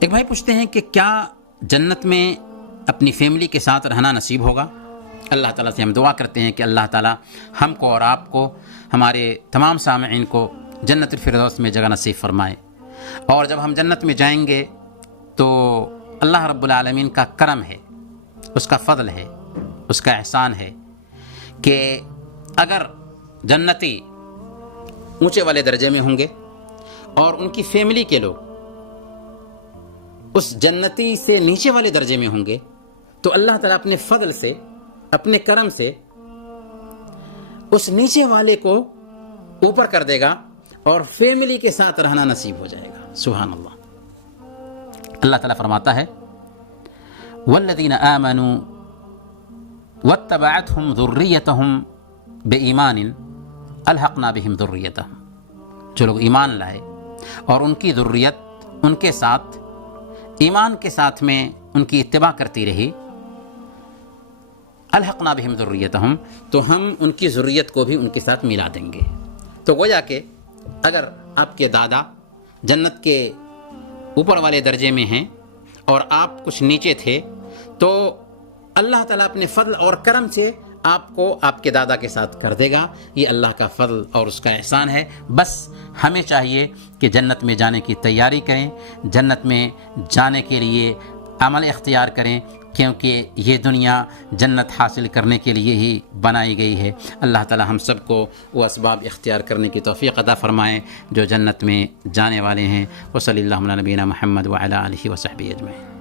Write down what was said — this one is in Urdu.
ایک بھائی پوچھتے ہیں کہ کیا جنت میں اپنی فیملی کے ساتھ رہنا نصیب ہوگا؟ اللہ تعالیٰ سے ہم دعا کرتے ہیں کہ اللہ تعالیٰ ہم کو اور آپ کو، ہمارے تمام سامعین کو جنت الفردوس میں جگہ نصیب فرمائے۔ اور جب ہم جنت میں جائیں گے تو اللہ رب العالمین کا کرم ہے، اس کا فضل ہے، اس کا احسان ہے کہ اگر جنتی اونچے والے درجے میں ہوں گے اور ان کی فیملی کے لوگ اس جنتی سے نیچے والے درجے میں ہوں گے تو اللہ تعالیٰ اپنے فضل سے، اپنے کرم سے اس نیچے والے کو اوپر کر دے گا اور فیملی کے ساتھ رہنا نصیب ہو جائے گا۔ سبحان اللہ۔ اللہ تعالیٰ فرماتا ہے والذین آمنوا واتبعتهم ذریتهم بإیمان الحقنا بهم ذریتهم، جو لوگ ایمان لائے اور ان کی ذریت ان کے ساتھ ایمان کے ساتھ میں ان کی اتباع کرتی رہی، الحقنا بهم ذریتهم، تو ہم ان کی ذریت کو بھی ان کے ساتھ ملا دیں گے۔ تو گویا کہ اگر آپ کے دادا جنت کے اوپر والے درجے میں ہیں اور آپ کچھ نیچے تھے تو اللہ تعالیٰ اپنے فضل اور کرم سے آپ کو آپ کے دادا کے ساتھ کر دے گا۔ یہ اللہ کا فضل اور اس کا احسان ہے۔ بس ہمیں چاہیے کہ جنت میں جانے کی تیاری کریں، جنت میں جانے کے لیے عمل اختیار کریں، کیونکہ یہ دنیا جنت حاصل کرنے کے لیے ہی بنائی گئی ہے۔ اللہ تعالی ہم سب کو وہ اسباب اختیار کرنے کی توفیق عطا فرمائیں جو جنت میں جانے والے ہیں۔ وصلی اللہ علی نبینا محمد وعلی آلہ وصحبہ اجمعین۔